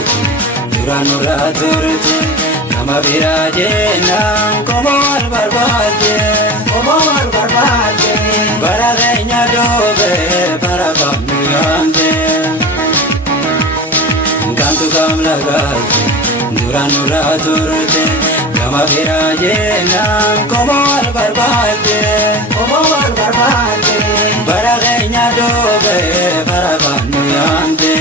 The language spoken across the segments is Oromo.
lagati duraan irraa turte nama biraa jennaan komoon barbaadde bara keenya doobe bara kamnu yaamte kantu kam lagati duraan irraa turte nama biraa jennaan komoon barbaadde bara keenya doobe bara kamnu yaamte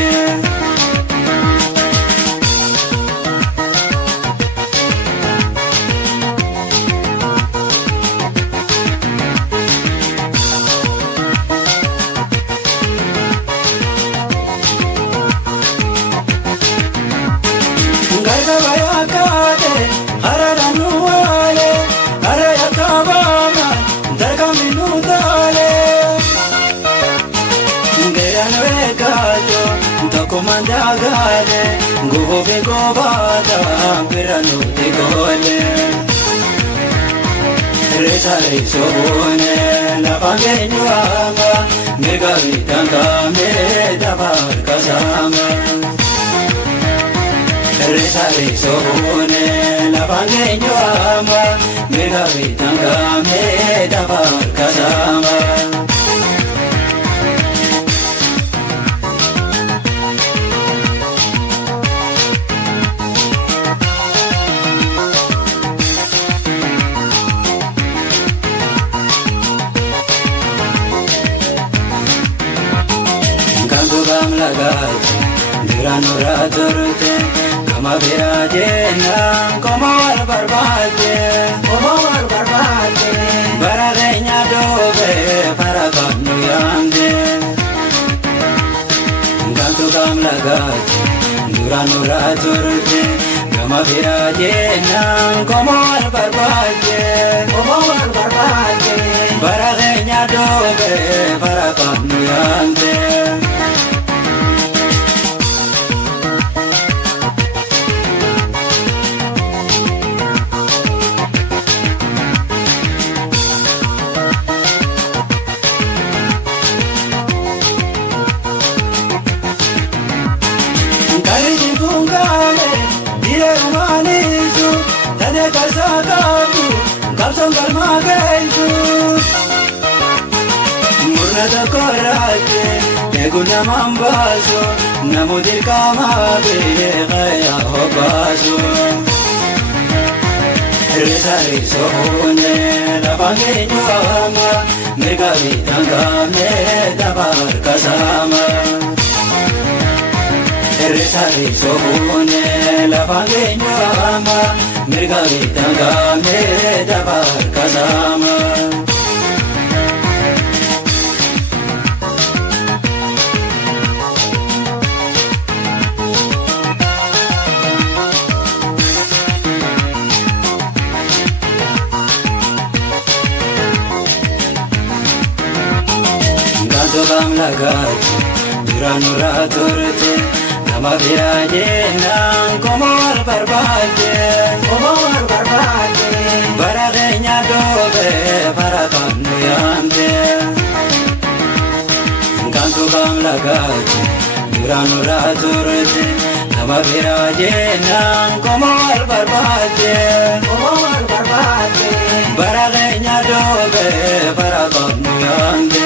Komandagale, gobe gobada, pirano de gole. Resale sobone, la pangeño ama, mergavitanga me davar kasama. Resale sobone, la pangeño ama, mergavitanga me davar kasama. Lagati duraan irraa turte nama biraa jennaan komoon barbaadde bara keenya doobe bara kamnu yaamte kantu kam lagati duraan irraa turte nama biraa jennaan komoon barbaadde bara keenya doobe bara kamnu yaamte Kapson kalmagaitu murna dakorate eguna mambaso namudir kamage gaya hobaso resare sohone la bangeño ama megavitanga me dabar kasama resare sohone la bangeño ama mergavitanga me dabar kasama kantu kam lagati duraan irraa turte nama biraa jennaan komoon barbaadde bara keenya doobe bara kamnu yaamte kantu kam lagati duraan irraa turte nama biraa jennaan komoon barbaadde bara keenya doobe bara kamnu yaamte